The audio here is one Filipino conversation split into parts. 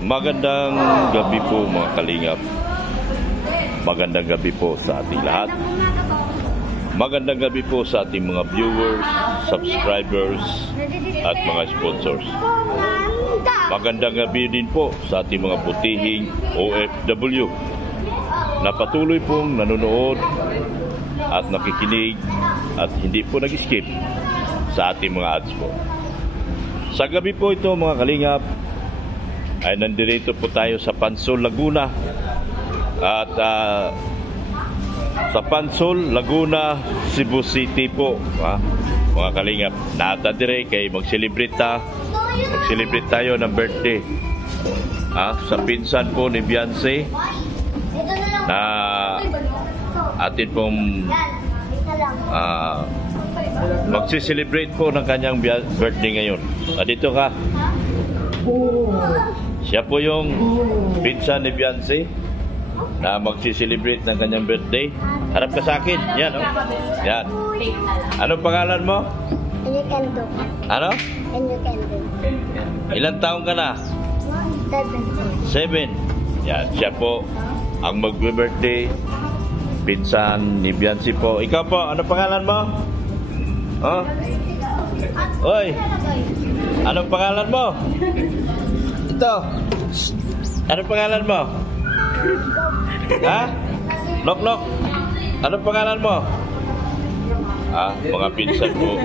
Magandang gabi po mga kalingap. Magandang gabi po sa ating lahat. Magandang gabi po sa ating mga viewers, subscribers at mga sponsors. Magandang gabi din po sa ating mga butihing OFW na patuloy pong nanonood at nakikinig at hindi po nag-skip sa ating mga ads po. Sa gabi po ito mga kalingap ay nandito po tayo sa Pansol, Laguna. At sa Pansol, Laguna, Cebu City po, mga kalingap. Natadire kay mag-celebrate tayo ng birthday sa pinsan po ni Beyonce na atin pong magsi-celebrate po ng kanyang birthday ngayon. Dito ka. Siya po yung pinsan ni Beyonce na magsi-celebrate ng kanyang birthday. Harap ka sa akin. Yan, oh. Yan. Anong pangalan mo? Enyukendo. Ano? Enyukendo. Ilang taong ka na? 7. Yan, siya po ang mag-birthday. Pinsan ni Beyonce po. Ikaw po, anong pangalan mo? Oh? Oy! Anong pangalan mo? Ito. Anong pangalan mo? Ha? Nok. Anong pangalan mo? Mga pinsan po.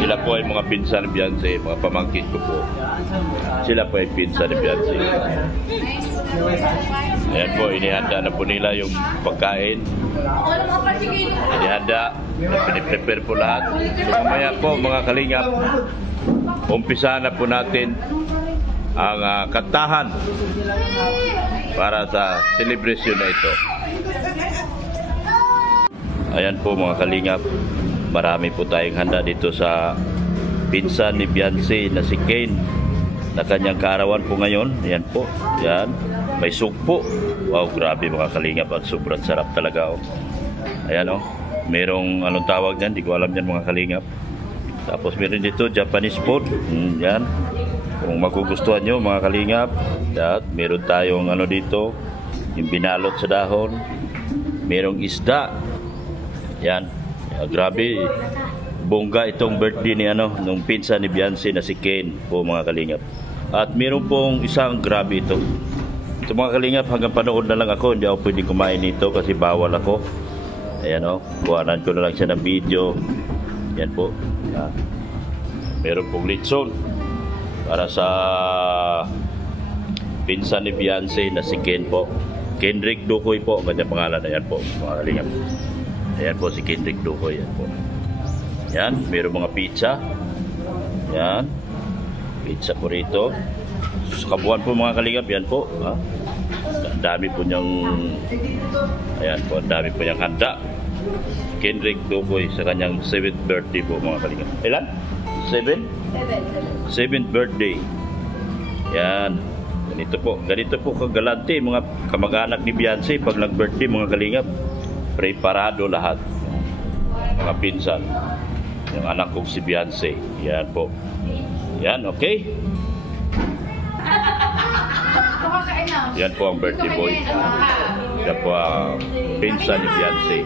Sila po ay mga pinsan ni Beyonce. Mga pamangkin ko po. Sila po ay pinsan ni Beyonce. Ayan po, inihanda na po nila yung pagkain. Inihanda. Piniprepare po lahat. So, mamaya po mga kalingap, umpisa na po natin ang kantahan para sa celebration na ito. Ayan po mga kalingap, marami po tayong handa dito sa pinsan ni Beyonce na si Kane na kanyang kaarawan po ngayon. Ayan po, yan. May sugpo. Wow, grabe mga kalingap, at sobrang sarap talaga. Oh. Ayan oh. Merong anong tawag yan, di ko alam yan mga kalingap. Tapos meron dito Japanese food. Yan. Kung magugustuhan nyo mga kalingap. At meron tayong ano dito, yung binalot sa dahon. Merong isda. Yan. Grabe. Bongga itong birthday ni nung pinsan ni Beyonce na si Kane po mga kalingap. At meron pong isang grabe ito. Ito mga kalingap, hanggang panood na lang ako. Hindi ako pwedeng kumain nito kasi bawal ako. Ayan o, kuhanan ko na lang siya ng video. Yan po. Yan. Meron pong litson para sa pinsan ni Beyonce na si Ken po. Kendrick Dukoy po, kanyang pangalan. Ayan po, mga kalingap. Ayan po si Kendrick Dukoy. Ayan po. Yan, meron mga pizza. Yan. Pizza po rito. Kabuhan po mga kalingap. Yan po. Ang dami po niyang, ayan po, ang dami po niyang handa. Kendrick Dukoy sa kanyang 7th birthday po mga kalingap. Ilan? 7? 7th birthday. Yan. Ganito po kagalante mga kamag-anak ni Beyonce pag nag-birthday mga kalingap. Preparado lahat. Mga pinsan. Yung anak kong si Beyonce. Yan po. Yan, okay? Yan po ang birthday boy. Yan po ang pinsan ni Beyonce.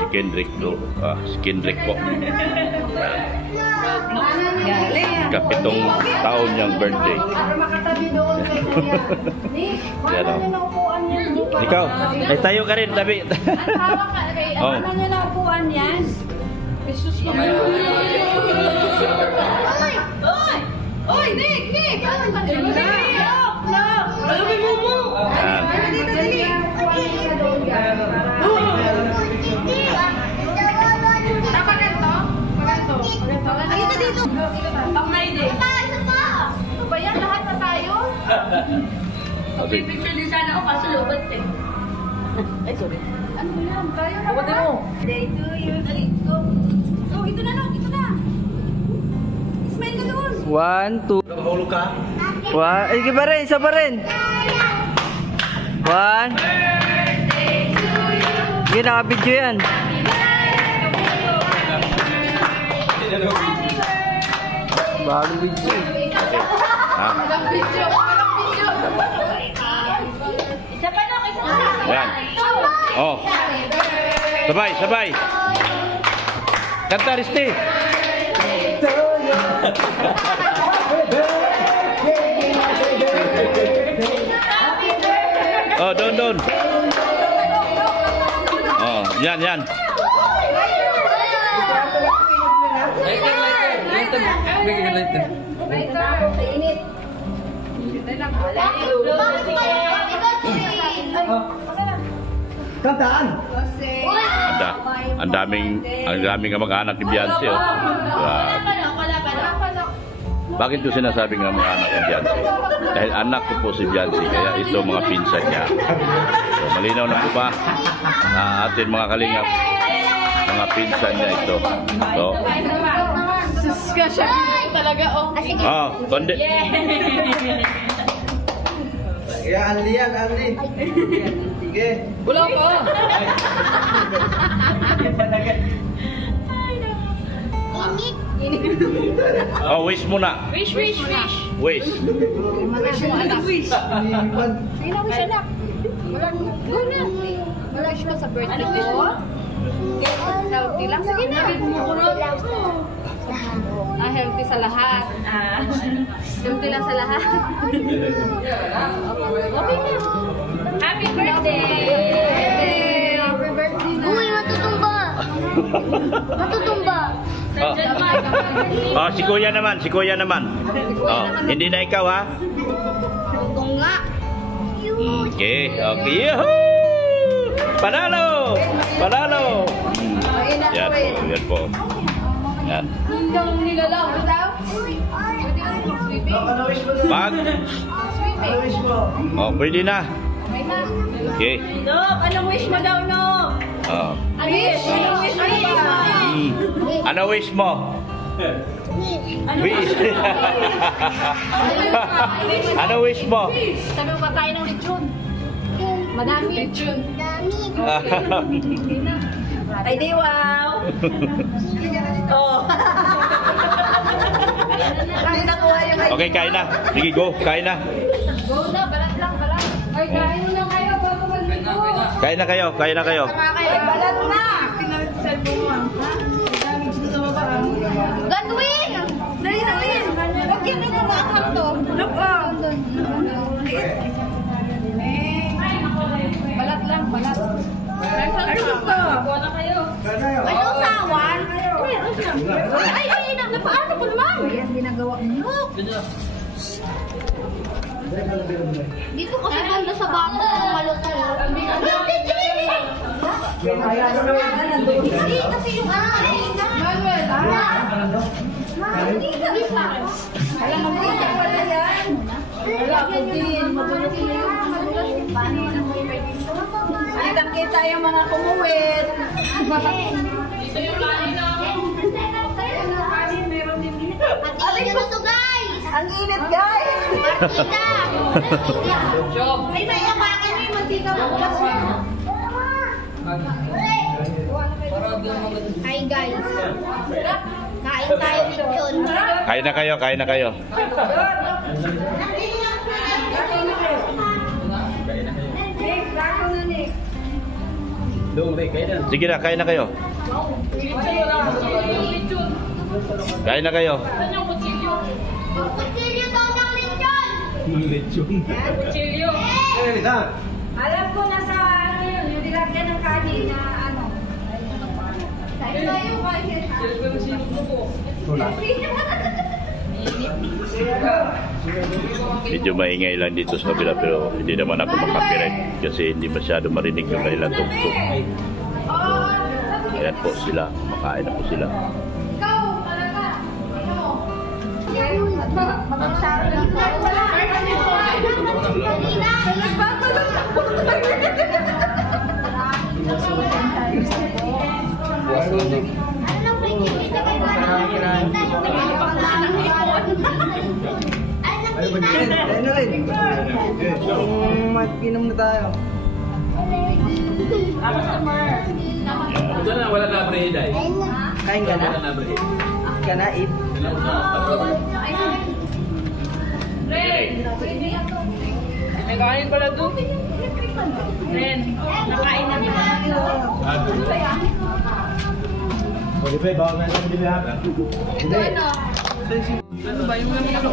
Si Kendrick po. Kapitong taon niyang birthday. Yan o. Ikaw, ay tayo ka rin, tabi. Ano nyo na upuan yan? Jesus ko ba yun? Oy, Nick! Picture din sana ako kaso lobat eh. Ay, sorry. Ano yan? Kaya na ba? Day to you. Go. Oh, ito na. Smile ka doon. 1, 2. Nakahulog ka? Sige pa rin, isa pa rin. 1. Sige, naka-video yan. Bagong video. Ha? Walang video. Sabay, sabay. Kanta, Risti. Oh, don. Oh, yan. Kantaan! Ang daming kamag-anak ni Beyonce, oh. Grabe. Bakit ko sinasabing kamag-anak ni Beyonce? Dahil anak ko po si Beyonce, kaya ito mga pinsan niya. So, malinaw na po ba atin mga kalingap? Mga pinsan niya ito. So, Siya talaga, oh. kundi. Kaya Anli yan, Anli. Sige. Wala ko. Oh, wish muna. Wish. Wish. Wish mo, anak. Wish. Sino wish, anak? Go na. Wish mo sa birthday ko. Healthy lang. Sige na. Healthy sa lahat. Healthy lang sa lahat. Okay na. Happy birthday! Happy birthday na. Uy, matutumba! Matutumba! Oh, si Kuya naman. Oh, hindi na ikaw, ha? Ito nga! Okay. Yahoo! Panalo! Yan po. Yan. Hanggang nilalang ko daw. Pwede ka rin sweeping. Ano wish mo doon? Pag? Ano wish mo? Oh, pwede na. Okay na. Okay. Nok, anong wish mo daw, Nok? Oh. Wish! Anong wish mo ba? Ano wish mo? Wish. Ano wish mo? Sabi mo kakain ng lechon. Madami. Lechon. Ay, di wow! Oh! Hindi nakuha yung Okay, kain na. Sige, go. Kain na. Go na, balat lang. Ay, kain na kayo bago mag-ligo. Kain na kayo. Ay, balat na! Godwin! Dali na, Win! Huwag yan na kumakap to. Look, oh! Balat. Ay, gusto. Kuha na kayo. Ay, usawan! Ay, napaano ko naman? Ayan, ginagawa mo. Dito kasi banda sa bako kung malutong. Hindi, kasi yung ano ay Manuel, hindi ka isa. alam mo ba yan? Wala ko din. Mabulat Kitang-kita yung mga kumuwit. Dito yung kain na. Ang init mo to, guys! Ang init, guys! Martita! Ay, may apakan nyo yung mantika mo. Hi, guys! Kain tayo lechon. Kain na kayo. Sige na, kain na kayo. Kain na kayo. Kutsilyo daw ng lechon! Chilio. Alam ko na sa ano yun, yung nilagyan ng kanin na ano. Kain tayo, kain. Medyo maingay lang dito sa kabila pero hindi naman ako makapirate kasi hindi masyado marinig yung kanilang tugtog. Ayan po sila, kumakain na po sila. Ikaw, talaga. Mag-usap lang sa Kain na rin. Mag-inom na tayo. Ito na, wala na brehiday. Kain ka na? Wala na brehiday. Ka na, eat. May kain pala doon. Ren, nakain na ba? Olive, bawal na ito, Olive, ha? Ito ano? Ano ba yung namin ako?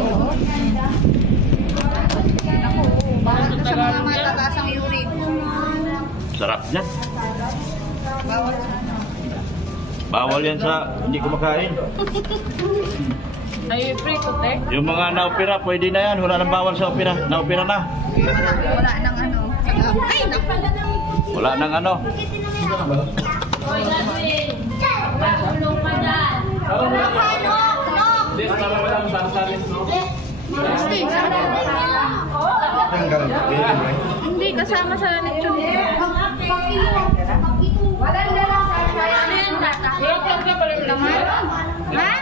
Ako, bawal na sa mga matataas ang uric. Sarap niyan. Bawal. Bawal yan sa hindi kumakain. Ay, free to take? Yung mga naopera, pwede na yan. Wala nang bawal sa opera. Naopera na. Wala nang ano. Ay, naku. Wala nang ano. Hindi, kasama sa lechon. Walang dalang sa sayang yan, tata. Laman? Ha?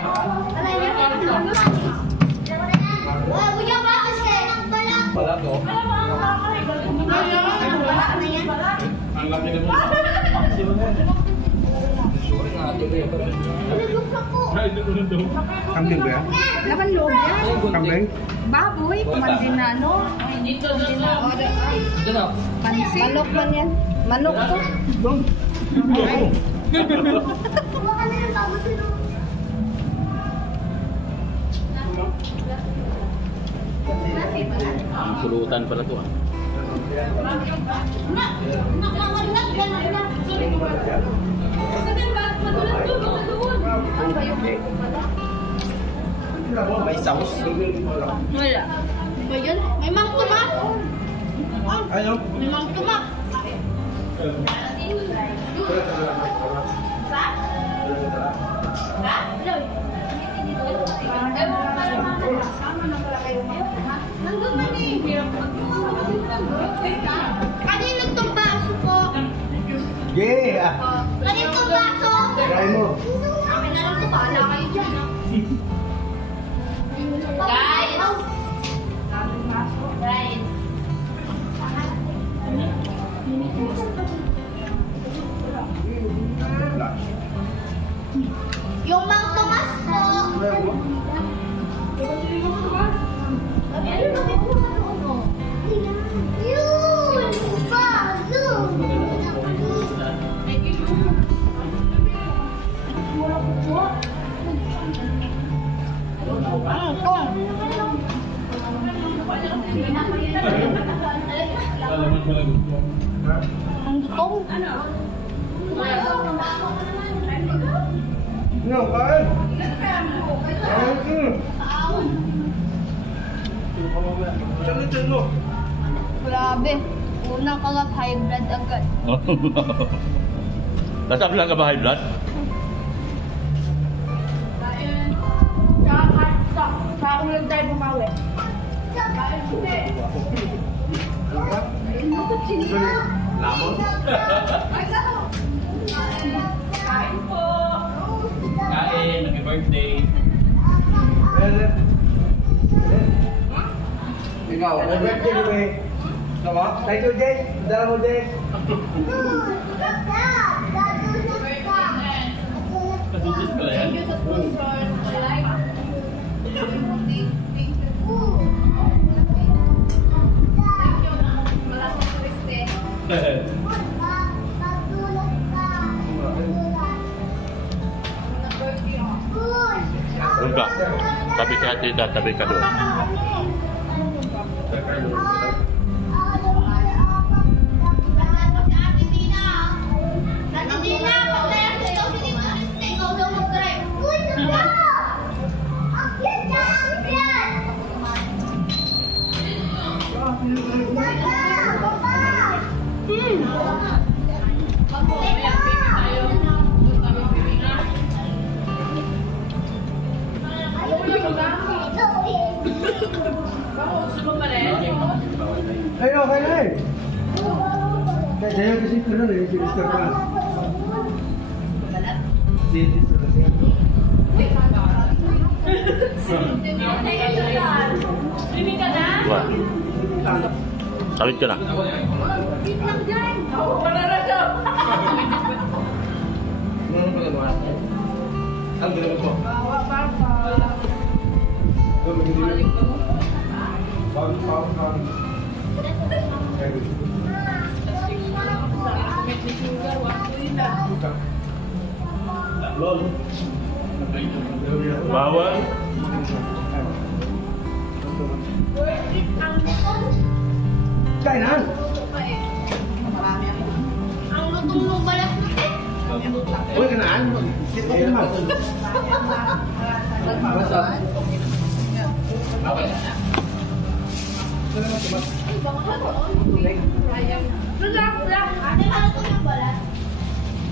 Kambing ba yan? Laman loob yan. Kambing? Baboy, kumandin na ano. Pansit. Manok man yan. Manok to. Pulutan pala to ah. May sauce. Wala. Ba yun? May mang tumak. Ano? May mang tumak. Kanino itong baso po? Yeah! Kanino itong baso? Try mo. Akin na lang ito, bahala kayo dyan. Guys! Guys! Yung Mang Tomas po. Yun! Baso! No, kain! Saan ito mo? Grabe. Unang kagat high blood agad. Nasab lang ka ba high blood? Sa ako lang tayo bumawi. Lamon? Kain, happy birthday. Ikaw, may birthday mo eh. Tama? Thank you, Jay. Dala mo, Jay. Kasusis pala yan. Thank you sa sponsors. Malasang turiste. Doon ka. Tabi ka tita, tabi ka doon. Ayo, kain eh. Kaya dyan kasi ito nun eh, sinistar ka. Sinistar ka siya. Wah. Sawit ka na. Ang gano'n po. Bago. Bawal. Kainan. Ang lutong ng balat natin. Uy, kanaan. Dito ka naman. Basta. Lulak. Ate, ano to yung balat?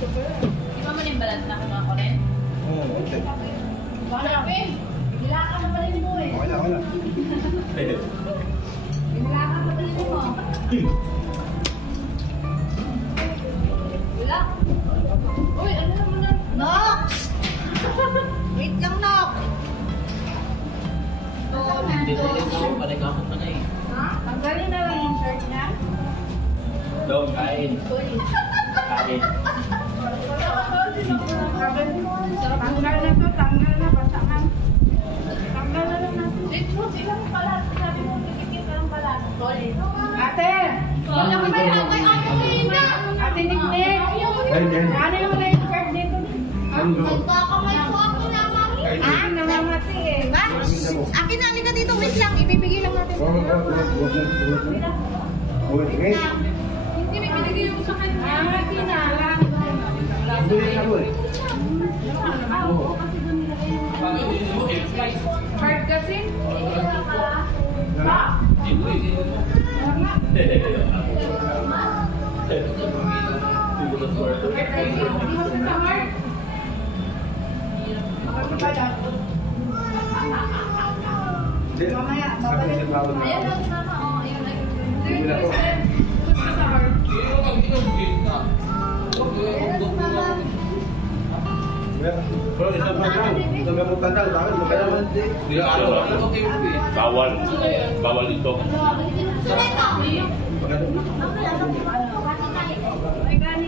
Di ba man yung balat na kinuha ko rin? Oo, okay. Grabe. Bilakan na pala mo eh. Wala. Bilakan na pala mo. Bilak. Uy, ano naman na? Nok! Wait lang, Nok. Ha? Tanggalin na lang yung shirt niya. Dong, kain. Kain. Tanggal na to, tanggal na, basakan. Tanggal na lang natin. Dito, ilang pala. Sabi mo, bigyan ka ng pala. Ate! Wala ka ba yung kay Ate Lina? Ate Niknik! Ayun. Ano yung mga yung card dito? Nagkakamay po ako na, Mami. Ah, namamati eh. Ba? Akin na, halika dito. Wait lang. Ibibigay lang natin. Okay. Hindi may binigay yung sa kanya. Ah, Tina. Bili ako eh. Card kasi? Mamaya, babalik. Ayan lang, mama. Oh, ayun lang. Bili ako. Pero isang pagkaw, isang gamutan lang, bakit magkalaman din? Bawal. Bawal ito.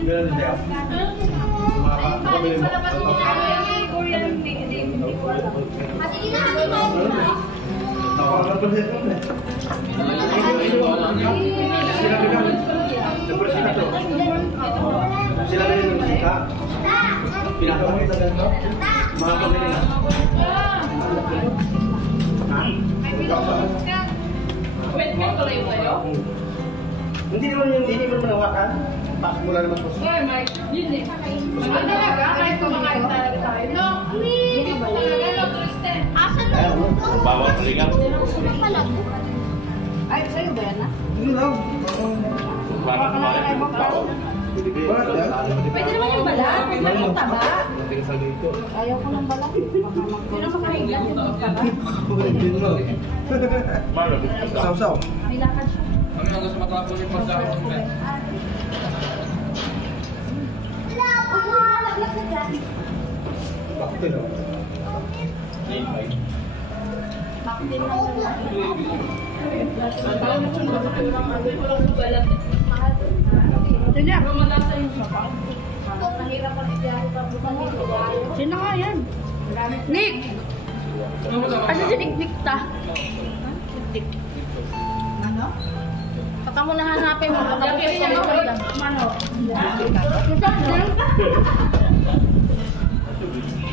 Ganun siya. Balik sa labas mo niya. Kuya, hindi ko alam. Sige na, Ate Lina. Nakakapagpapalito na. Sila bilang. Siyempre sila to. Sila rin yung musika. Pinakamit na ganito. Mga pamilya na. Wait, may tuloy tayo? Hindi naman manawakan. Bakit mula naman po? Ay, Mike, yun eh. Ano talaga? Kahit kumakain talaga tayo. No, hindi po talaga, no, Kristen. Asan na? Bawal kalinga. Ay, sa'yo ba yan, ha? Hindi lang. Para kumain ng tao. Bakit yan? Pwede naman yung balat. Pwede naman yung taba. Ayaw ko ng balat. Hindi naman makahigat yung taba. Hindi lang. Paano? Sausaw. May lakad siya. Bakit yun? Hindi ako malasa yung sabaw. Sino nga yan? Nick! Asa si Nick ta? Nick. Ano? Baka mo nahanapin mo. Baka mo sa likod lang. Ano?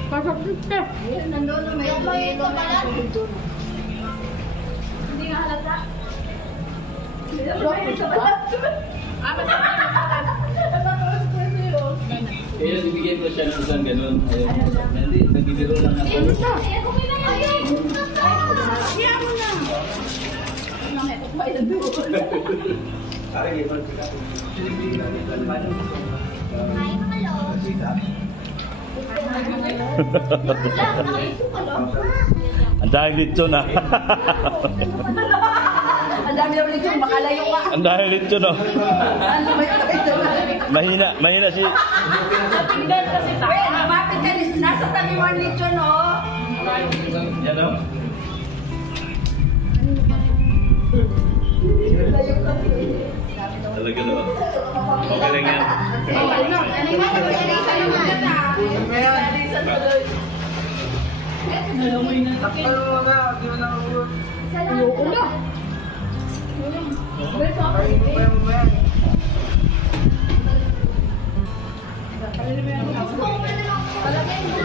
Pasok dito. Nandun na may ilo na yan. Hindi nga halata. Ah, Kaya bibigyan ko siya ng isang ganun. Hindi, nagbibiro lang ako. Ayan, kumain na kayo. Kaya mo na. Nang ito pa yun doon. Sorry, ito sila. Kain ka malo. Ang dahil dito na. Ang dami yung lechon, makalayo ka. Ang dahil dito na. Ano ba yun? Mahina si... Tingnan kasi tayo. Wait, lumapit ka. Nasa tabi mo ang lechon, oh. Yan o. Talaga no. Okay lang yan. Ayoko na. Palagay mo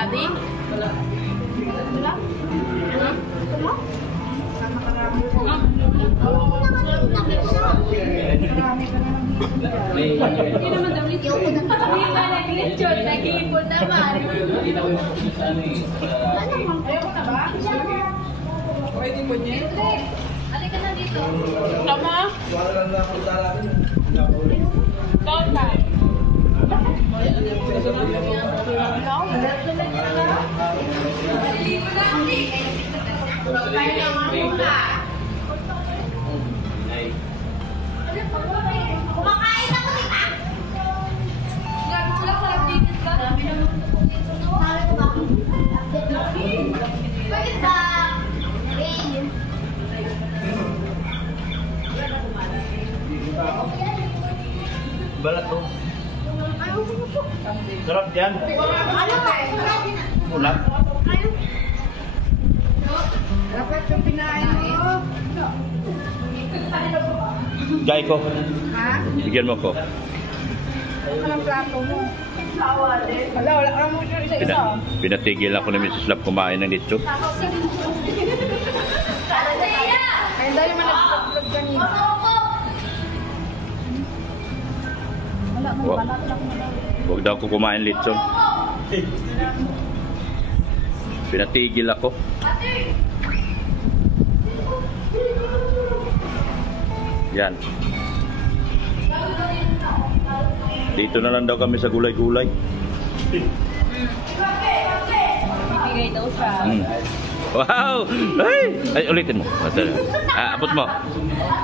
Daddy? Wala? Hindi naman daw lechon. Hindi ba nag-lechon? Nag-iipon naman. Nakita ko yung sa ano eh. Ayoko na ba? Pwede mo niya? Halika na dito. Tama? Tama. Kumakain ako dito. Bakit ba? Balat to. Sarap yan. Ano ba? Ulam. Dapat yung pinain mo. Gay ko. Ha? Bigyan mo ko. Anong plato mo? Wala ka mo siya isa-isa. Pinatigil ako ni Mrs. Love kumain ng lechon. Kaya dahil man nag-vlog kanina. Wala mo, Wa- balat lang mo. Huwag daw ko kumain lechon. Pinatigil ako. Yan. Dito na lang daw kami sa gulay-gulay. Bibigay daw siya. Wow! Ay, ulitin mo. Abot mo.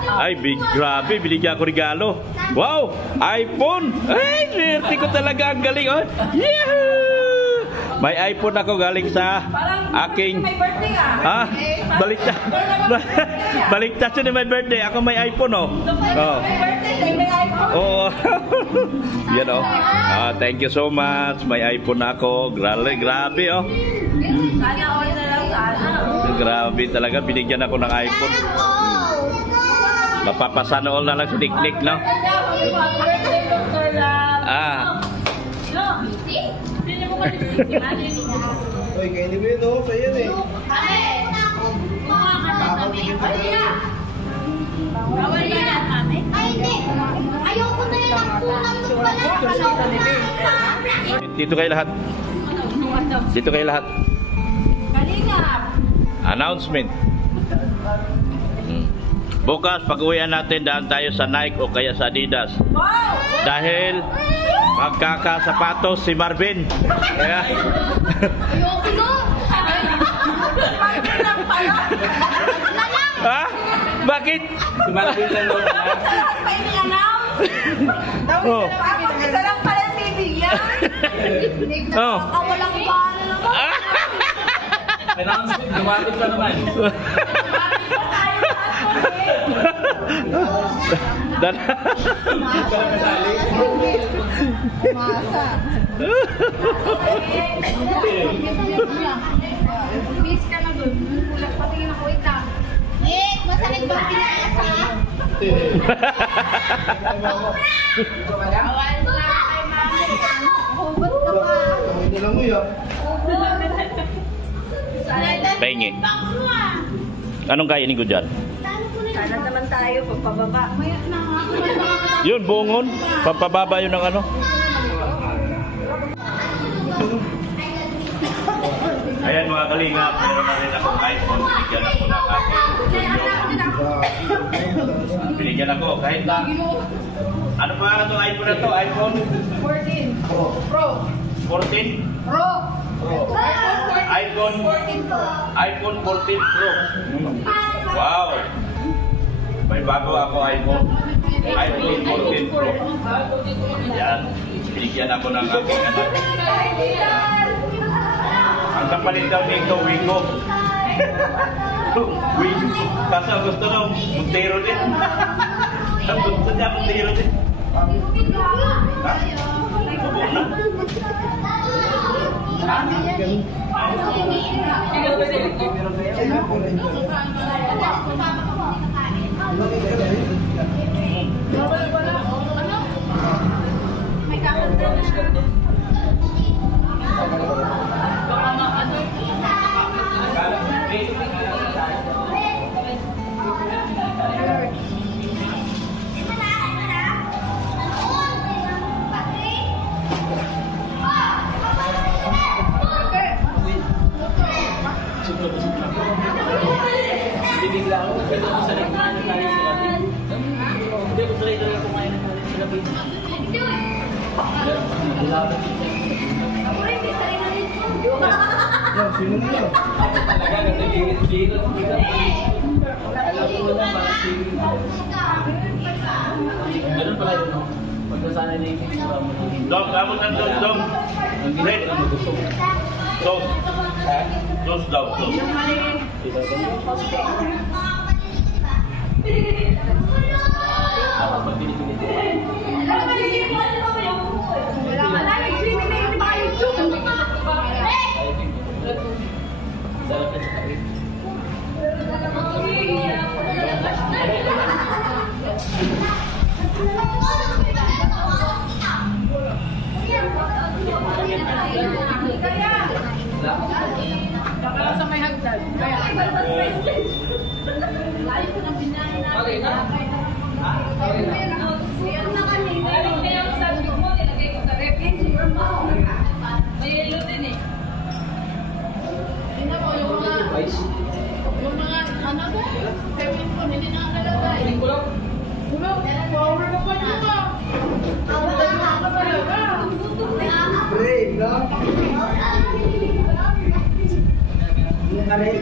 Ay, grabe, binigyan ko regalo. Wow! iPhone! Ay, swerte ko talaga. Ang galing. Oh. Yahoo! May iPhone ako galing sa aking... May birthday Ha? ah. Baliktad. Baliktad siya ni my birthday. Ako may iPhone, oh. Oh. May birthday, may iPhone. Oo. Yan, oh. Thank you so much. May iPhone na ako. Grabe, oh. Sana all na lang sana. Grabe talaga. Binigyan ako ng iPhone. Mapapasana all na lang si Nick, no? Birthday, Dr. Love. Ah. Hindi mo kasi si Manny. Uy, kaya hindi mo yun, oh. Sa'yo yun, eh. Bawal yan, ate. Ay, hindi. Ayoko na yun ang kulang mo pala. Dito kayo lahat. Dito kayo lahat. Kalingap. Announcement. Bukas, pag-uwian natin, daan tayo sa Nike o kaya sa Adidas. Wow! Dahil magkakasapatos si Marvin. Kaya... Ayoko na. Marvin lang pala. Ha? Bakit? Sumalabin sa loob na. Pa ini-announce. Oh. Isa lang pala yung bibigyan. Oh. Walang bahala naman. Announcement, lumapit pa naman. Dan Hindi ka lang kasali. Masa. Miss ka na dun. Kulang patingin ako ita. Nick, masakit ba ang pinaas ha? Bawal na kay mami. Hugot ka pa. Hindi lang mo yun. Pahingi. Box mo ah. Anong kainin ko dyan? Sana naman tayo pagpababa. Maya na nga. Yun, bungon. Pampababa yun ng ano. Ayan mga kalingap, meron na rin akong iPhone. Binigyan ako ng aking studio. Binigyan ako, kahit na. Ano pa nga itong iPhone na to? iPhone 14. Pro. 14? Pro. iPhone 14 Pro. iPhone 14 Pro. Wow! May bago ako iPhone. iPhone 14 Pro. Yan. Binigyan ako ng aking anak. Ang kapalit daw nito, Wigo. Wigo. Kaso ang gusto nung Montero din. Ang gusto niya, Montero din. Ha? Subo na. May kakanta na siya. ito sa rin kumain ng kanin sila. Hindi ko sa rin kumain ng kanin sila. Yan, sino na yun? Talaga kasi liit-liit. Alam ko na parang singin. Ganun pala yun, no? Pagkasanay na yung picture mo. Dog, abot ang dog, dog. Ang ginit na magusok. Dog. Ha? Dog, dog, dog. Kapag pinipinit. Sarap na sa kain. Baka sa may hagdan. Kaya. Okay na. Okay na. Ice. Yung mga ano ba? Kevin ko, hindi na nakalagay. Kunin ko lang. Ulo, power na pa yun ka. Brave, no? Yung kanin.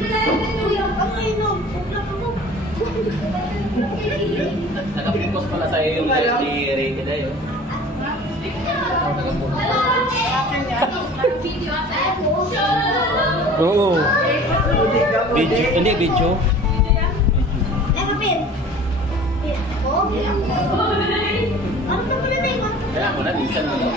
Nakapokus pala sa'yo yung live ni Rated ay. Oo. Video. Hindi, video. Kaya mo na, minsan mo lang.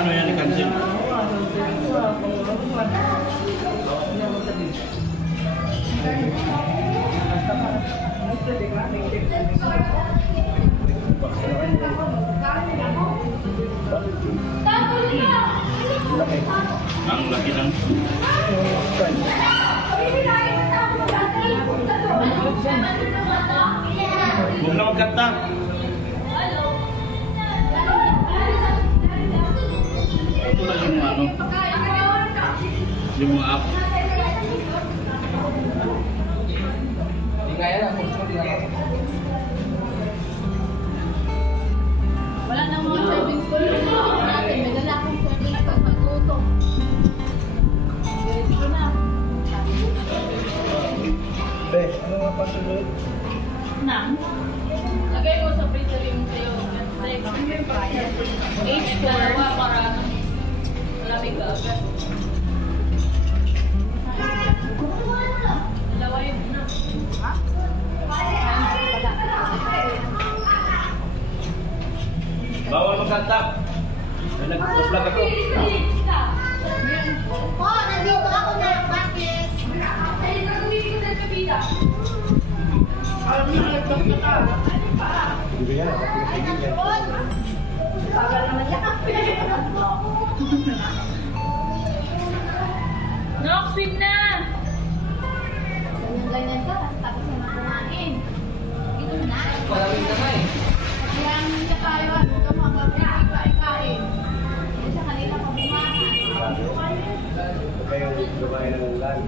Ano yan, i-cancel? Ang laki ng... Huwag na magkanta. Ito lang yung ano. Yung mga app. Hindi kaya na, pokus mo din ako. Wala nang mga savings ko natin. May dala akong savings pag magutong. Diretso na. Be, ano nga pa sunod? Nang. Lagay mo sa freezer yung sa'yo. H4 para malamig ka agad. Dalawa yun na. Ha? Bawal magkanta. May nag-vlog ako. Oh, nandito ako na. Bakit? Hindi yan, Tagal naman yan. Nok, swim na! Ganyan ka, tapos na kumain. Ito na. Malamig na nga eh. Kaya hindi ka tayo, ano ka mga kain. Sa kanila pa bumahan. Huwag kayong lumayan ng ulan.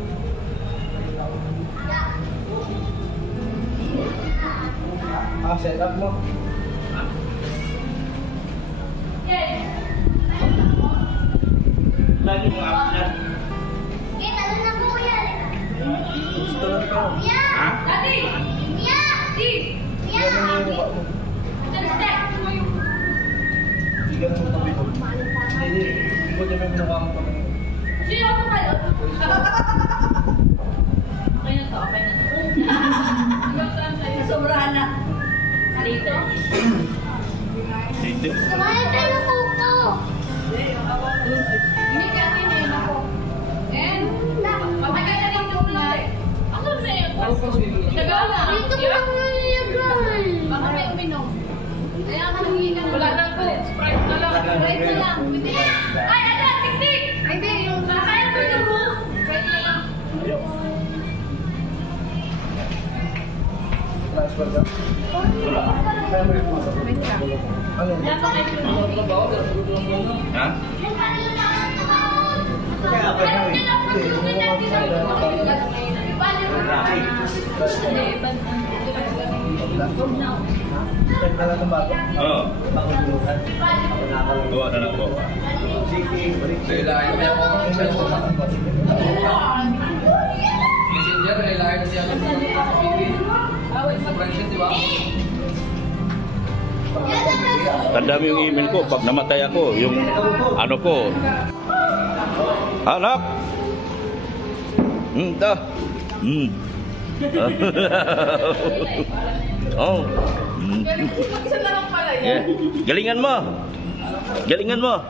Set up mo. Lagi mo app na. Eh, talo na po yan. Gusto lang ka. Mia! Ha? Daddy! Mia! Mia! Yan ang yung mukha mo. Hindi ka naman pabikot. Hindi, ikot yung may mukha mo pa. Sino ako kayo? Okay na to, okay na to. Hanggang saan sa'yo? Sobrahan na. Dito? Dito. Kumain tayo ng kuko. Hindi ka akin eh, ako. And, mamagay na lang yung light. Ako na yun. Tagal na. Dito ko lang nalilagay. Baka may uminom. Kaya ka nangihi ka na. Wala nang cook. Sprite na lang. Sprite na lang. Pwede na. Ay, ano? Tik-tik! Ay, di. Yung kakain ko yung rules. Sprite na lang. Transfer Ha? Oo. Gawa na lang po. Kailangan niya ako. Messenger, kailangan siya ako sa pipin. Sa friendship, di ba? Tandaan mo yung email ko pag namatay ako, yung ano ko. Anak! Ta. Oh. Isa na lang pala yun. Yeah. Galingan mo. Galingan mo.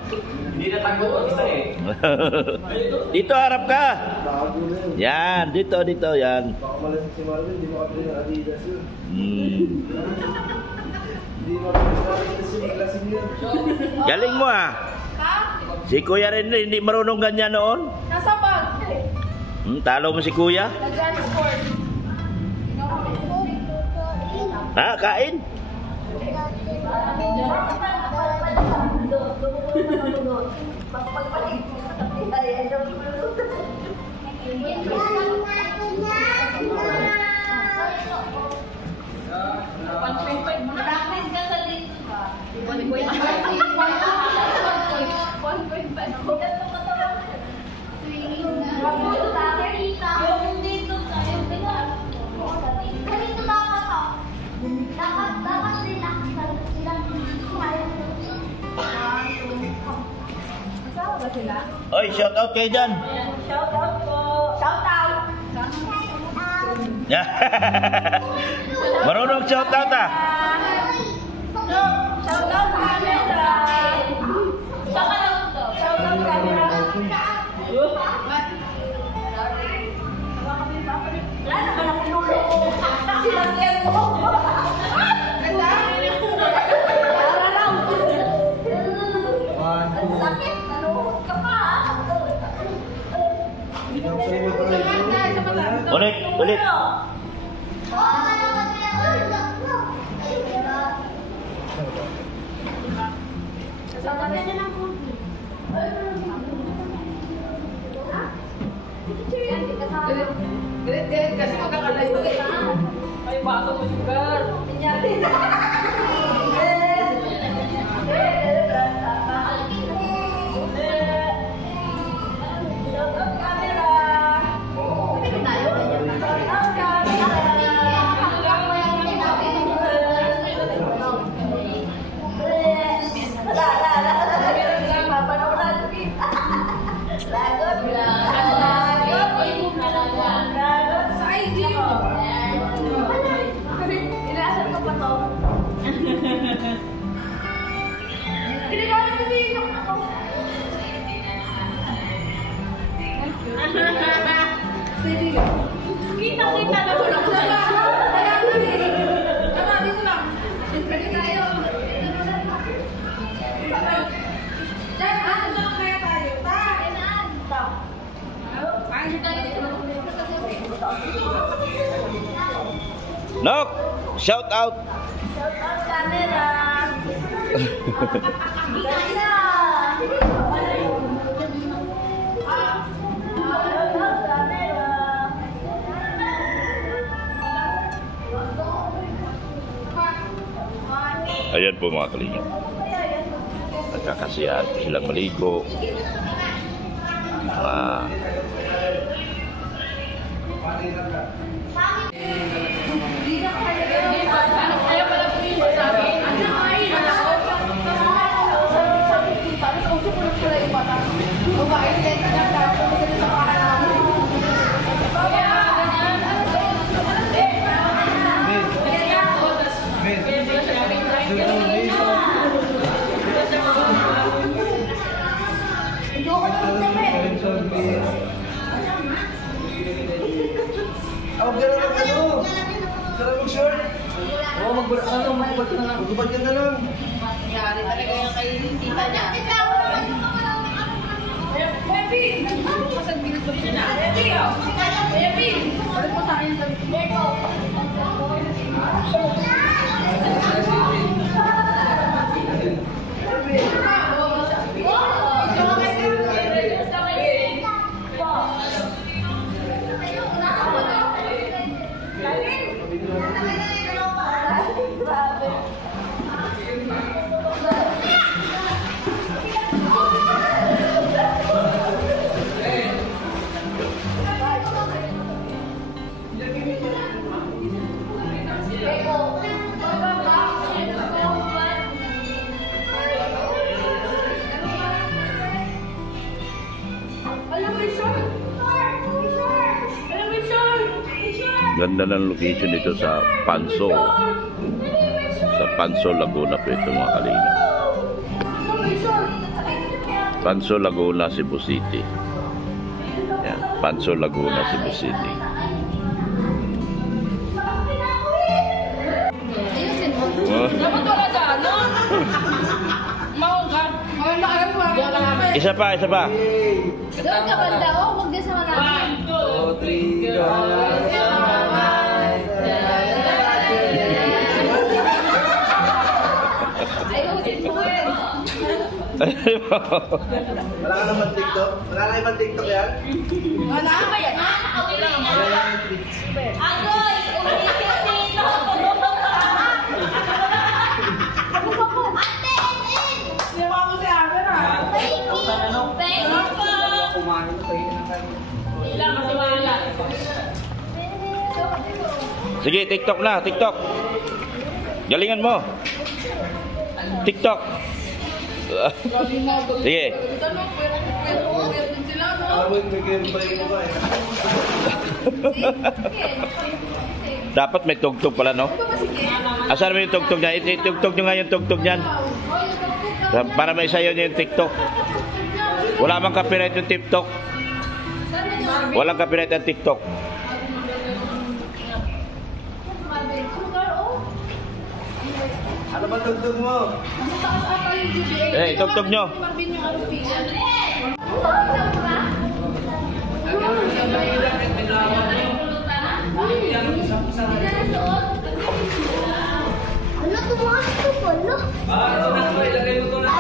Hindi na tago ang isa eh. Dito harap ka. Yan, dito yan. Baka malasig si Marvin, di makabili ng Adidas yun. Di makabili ng Adidas yun, klaseng yun. Galing mo ah. Ha? Si Kuya rin hindi marunong ganyan noon. Nasa bag. Talo mo si Kuya? Nag-transport. Ha, kain? Oy, shout out kayo dyan. Shout out po. Shout out. Yeah. Marunong shout out ah. Shout out camera. Shout out camera. Wala naman ako nulo. Sinasyan mo. Ang sakit. Nanuhod ka pa. Ulit. Galit kasi magkakalayo eh. Ay, baso mo sugar. Sa IG yun. Inaasan ko pa to. Pinagawa ko din ako. Kita na ko lang. Tama, dito lang. Pwede tayo. Diyan, ano lang kaya tayo? Nok, shout out. Shout out camera. Ayan po mga kalingap. Nagkakasiyahan po silang maligo. Kaya pala po yung sa akin. Mag-short. Oo, magbalik ka na lang. Magbalik ka na lang. Nangyari talaga yung kay tita niya. Baby! Kasag minutes ba rin na? Baby! Baby! Balik mo sa akin yung sabi ko. Ganda ng location dito sa Panso. Sa Panso, Laguna po ito mga kalinga. Panso, Laguna, Cebu City. Yan, Panso, Laguna, Cebu City. Dapat wala dyan, no? Mauga. Isa pa, isa pa. Doon ka banda, oh. Huwag din sa marami. 2, 3, go. Ayaw din po eh. Wala ka naman TikTok? Wala ka naman TikTok yan? Wala ba yan? Agoy! Umitin dito! Ate, Etin! Siya ko si Ate na. Thank you! Thank you po! Ilang kasi wala. Sige, TikTok na, TikTok. Galingan mo. TikTok. Sige. May gameplay mo ba eh? Dapat may tugtog pala, no? Asan mo yung tugtog niya? Itugtog nyo nga yung tugtog niyan. Para may sayo niyo yung TikTok. Wala mang copyright yung TikTok. Walang copyright ang TikTok. Ano ba tugtog mo? Eh, tugtog nyo. Ano tumakas ko po, no? Ilagay mo ito na.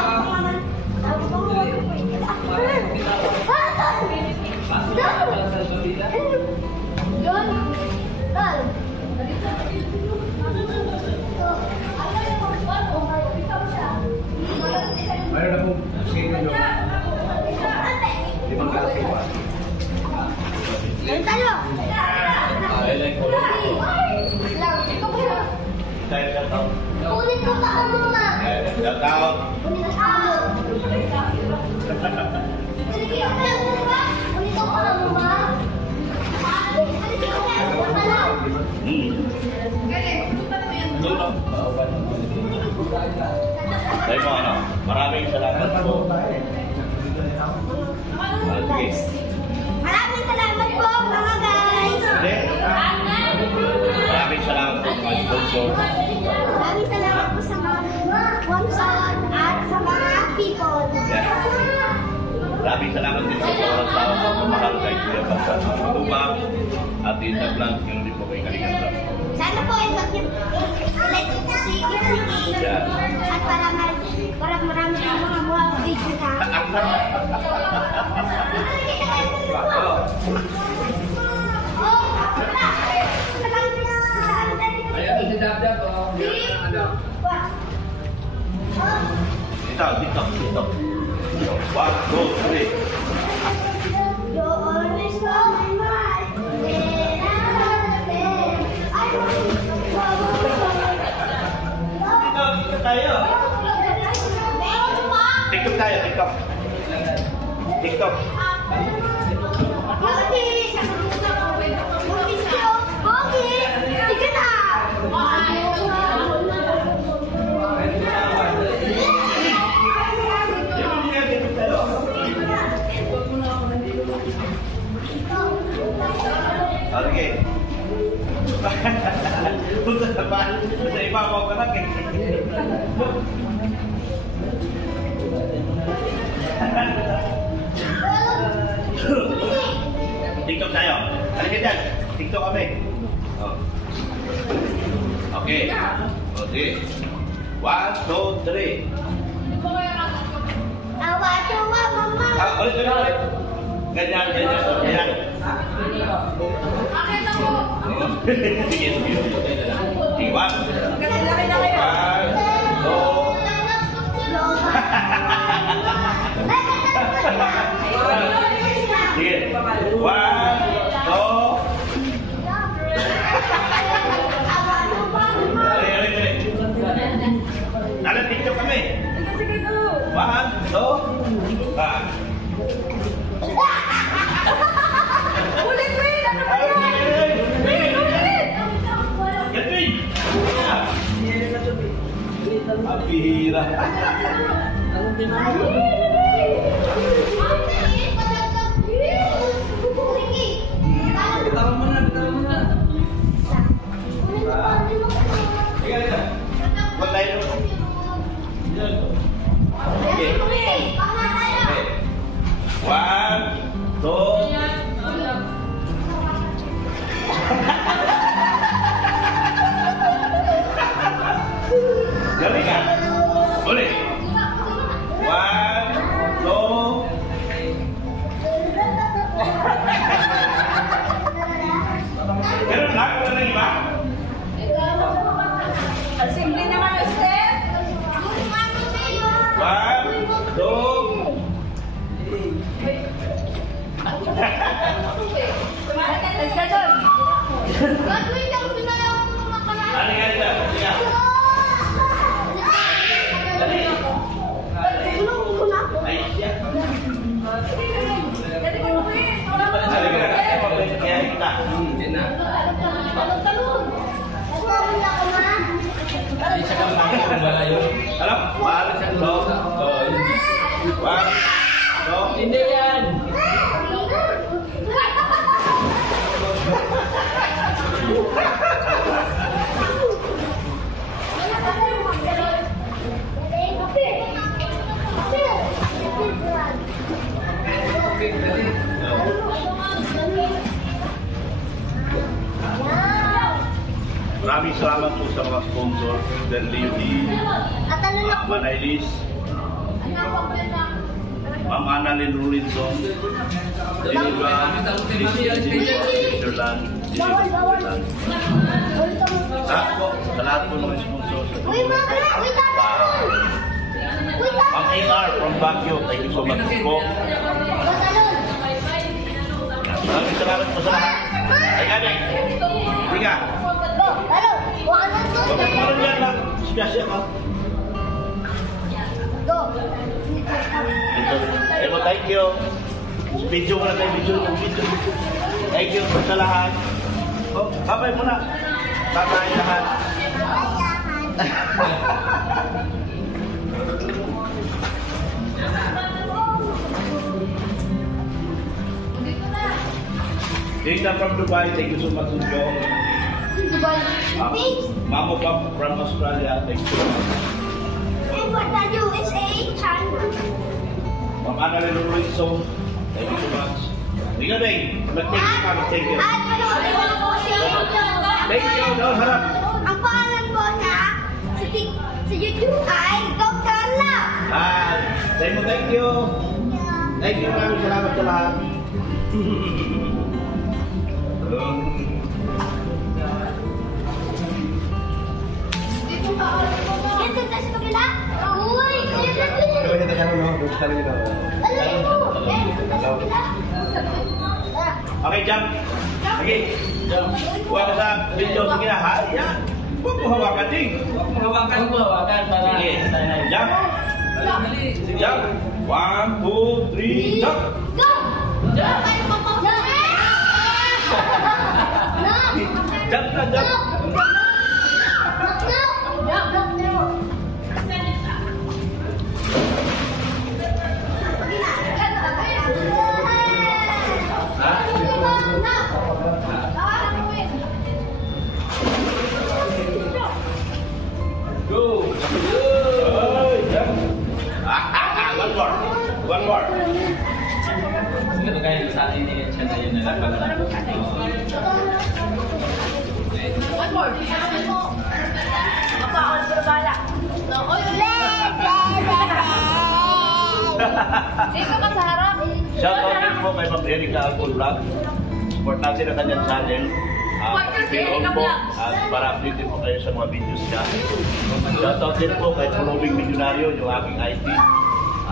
Mayroon akong sino nyo. Limang klase ba? Ulit ko pa ako, mama. Ulit ako. Ulit ako lang, mama. Sabi mo ano, maraming salamat po. Sige. Maraming salamat po, mga guys. Hindi. Maraming salamat po mga sponsor. Maraming salamat po sa mga sponsor at sa mga people. Maraming salamat din sa oras sa pagmamahal kay Kuya Basta sa Tubang at Inta Plans, ganoon din po kay Kalingan Plans. Sana po ay like ito si Kitty. At para marami sa mga video na. Ayan, si Dab-Dab, oh. TikTok. 1, 2, 3. TikTok tayo, TikTok. TikTok. Okay. Punta sa bahay. Sa ibabaw ka lang eh. TikTok tayo. Halika dyan. TikTok kami. Oh. Okay. Okay. 1, 2, 3. Awa-tawa, mama. Ulit. Ganyan. Sige. Sige, 1. 1, 2. Sige. 1, 2. Dalam TikTok kami. 1, 2. Ulit, Win! Ano ba yan? Pihira. Bitawan mo na. Mulai dulu. Okay. 1, 2. Galing kan? Boleh. 1, 2. Pero lagu lagi, Pak. Simple naman, Steph. 1, 2. Tumakas ka doon. Ano yan ito? Siya. Ay, siya. Ano ka? Kaya kita. Hindi na. Ay, siya ka makakabala yun. Alam? 1, 2. 1, 2. Hindi yan. Maraming salamat po sa mga sponsor. Dan Lady, Manailis, Ma'am Annalyn Rulinson, Diniba, Switzerland, sa lahat po mga sponsor. Ma'am AR from Baguio, thank you so much po. Maraming salamat po sa lahat. Ay, gani. Tiga. Bakit parang yan lang? Siya ka. Ito, thank you. Video mo na tayo, video. Thank you po sa lahat. Oh, kapay mo na. Tatay lahat. Data from Dubai, thank you so much, Joe. Mama Papa from Australia, thank you so much. Ma'am Annalyn Rulinson, thank you so much. Ikaw din, mag-thank you kami, thank you. Thank you, daw harap. Ang pangalan ko na sa YouTube ay Dr. Love. Thank you. Thank you, maraming salamat sa lahat. Ito na sa kabila. Uy! Pero kita jangan no, terus kali kita. Alam mo! Ito na sa kabila. Okay, jump. Okay, jump. Huwag ka sa video. Sige na, ha? Yan. Huwag mo hawakan din. Hawakan para Sige, jump. Jump. 1, 2, 3, jump. Go! Jump! Jump na, jump. Go. Oh, jump. One more. Siguro kayo sa atin din siya na yun na lang. One more. Dito ka sa harap. Shout out din po kay Ma'am Erika Alcon Vlog. Support natin ang kanyang channel. I-on po at para update din po kayo sa mga videos niya. Shout out din po kay Pulubing Milyonaryo, yung aking IT.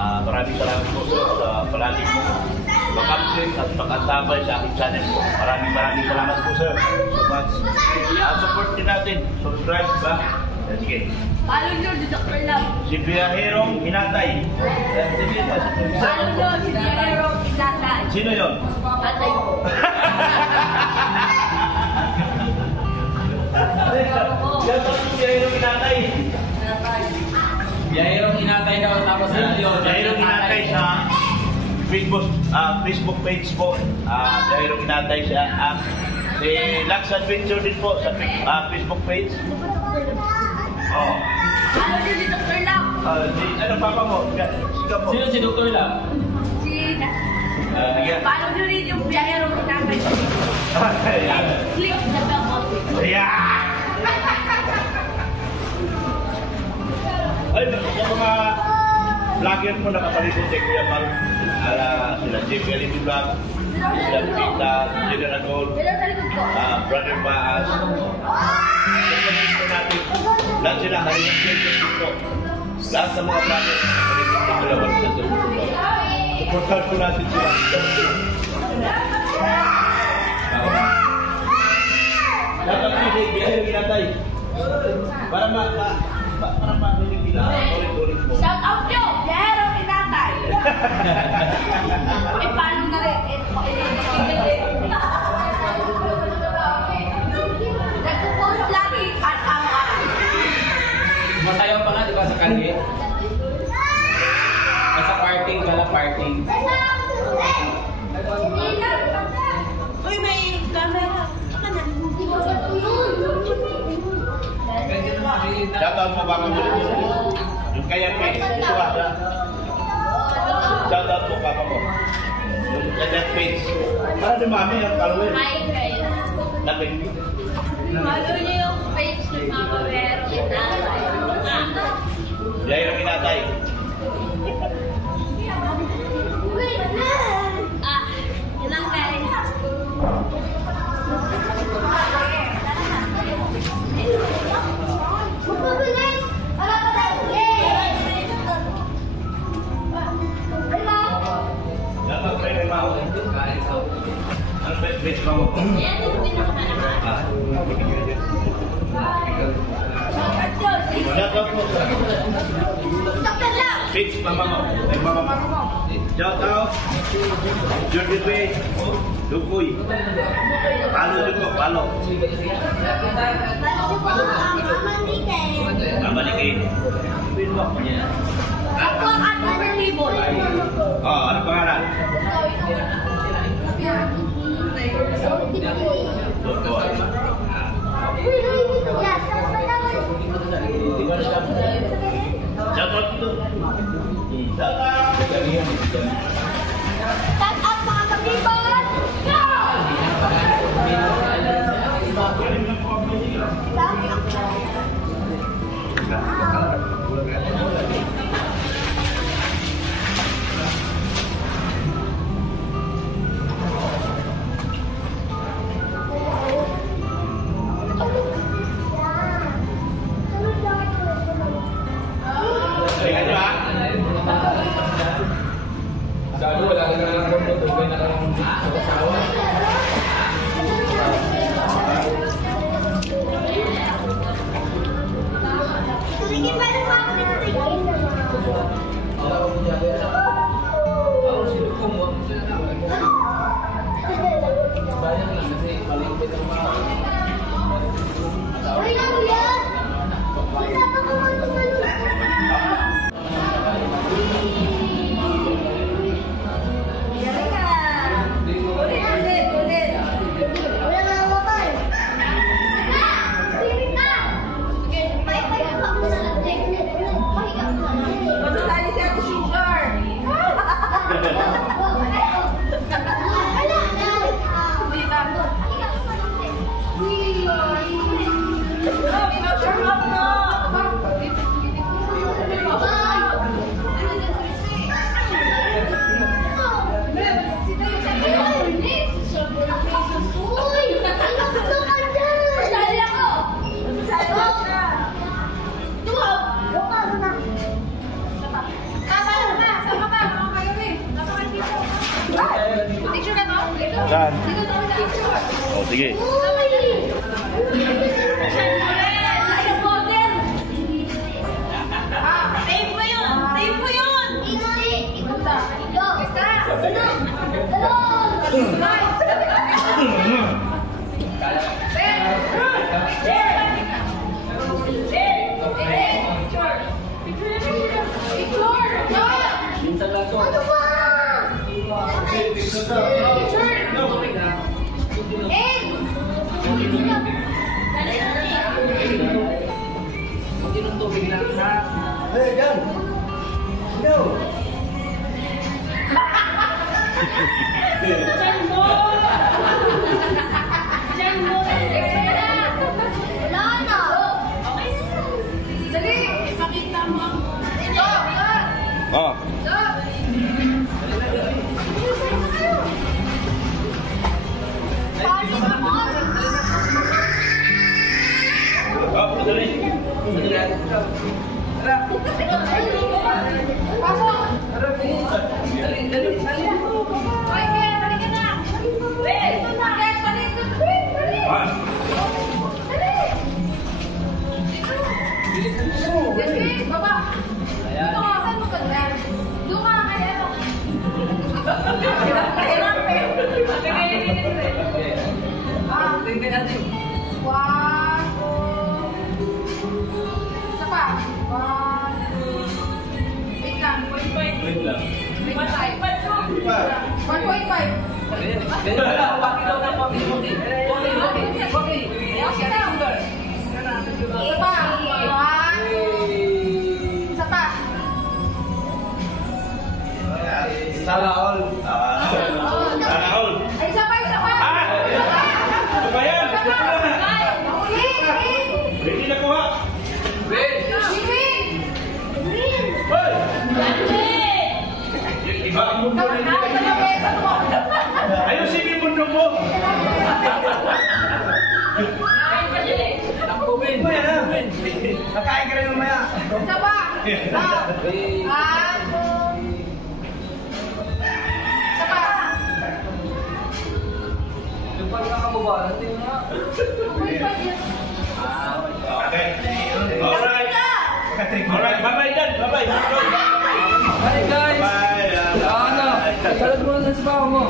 Maraming salamat po sa palagi po mag-update at mag-antabay sa aking channel po. Maraming salamat po sir. So much. Support din natin. Subscribe ba? Sige. Follow nyo, si Dr. Love. Si Biyaherong Hinatay. Sige pa. Follow nyo, si Diero Pinatay. Sino yun? Tatay ko. Shout out si Biyaherong Hinatay. Biyahirong inatay daw tapos Biyaherong Hinatay sa Facebook page po. Biyaherong Hinatay siya. Si Lux Adventure din po sa Facebook page. Oh. Follow nyo si Dr. Love. Ano papa mo? Sigaw mo. Sino si Dr. Love? Follow nyo rin yung Biyahero Pinatay. Click the bell button. Yeah! Ay, sa mga vlogger po nakapalipot kay Kuya Mal, sila Jim Ellie Vlog, sila Pita, General Gold, Brother Baas. Lahat sila haring Facebook po. Lahat ng mga vlogger nakapalipot kay Kuya Mal sa tulong. Supportan po natin sila. Dapat po si Biyahero Hinatay. Para marinig nila. Ulit-ulit po. Shout out nyo, Biyahero Pinatay. Paano na rin? Nagpo-post lagi at Masayaw pa nga, di ba, sa kalye? Sa parting, wala parting. Uy, may camera. Shoutout mo baka mo. Yung kaya pe, ito ba siya? Shoutout mo baka mo. Yung kanya page. Para ni mami ang kalawin. Hi guys. Lapit. Follow niyo yung page ni Mama Vero Pinatay. Biyahero Hinatay. Yun lang guys. Dapat pa yung mao. Ano ba yung page mo? Ayan yung pinakamalaki. Shoutout mo. Page mama mo. Ay mama mo. Shoutout. Jordi P. Dukoy. Palo juga, palo. Mama Niki. Ako ang unconvertible. Oh, ano pangalan? Dukoy. Shoutout tu. Shoutout. Shout out mga kabibon! Balikan nyo ha. Sabi, wala ka na lang po. Tugay na lang sa kasawa. Sige pa na mga Ako sino po mo? Bayan lang kasi malipit ang mga... Uy, ano yan? Isa pa ko Ulit. sige. Save mo yun! Save mo yun! Hindi! Ito! Isa! Ano ba? Mag-inom tubig lang ha. Hey, Jan! Go! Wala na! Dali! Ipakita mo. Ah, Paano naman? dali. Pasok! Ay, Ken, balik ka na! Ken, balik! Dali! Ah, Dali, baba! Dito ka, saan mo ka dyan? Doon ka, kaya ano? Tingnan natin. One, isa pa. One, wait lang. Wait lang. 1.5. 1.5. Ganyan lang. Waki daw na waki. Waki. Okay na. Isa pa. One, isa pa. Sana all. sana all. Ay, isa pa, isa pa. Ano ba yan? Green! Hindi na kuha. Wait. Green! Green! Hoy! Iba ang mundo Ikaw na, ito na pesa mo. Ayusin yung mundo mo. Takbo, Win. Nakain ka rin mamaya. Isa pa. One, isa pa. Yung pag nakababaran, tingnan nga. 2.5 yan. Okay. Alright. Alright. Bye-bye dyan. Bye-bye. Hi guys! Bye. Ano? Salad mo na sa baho mo.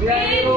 Biyaya ko.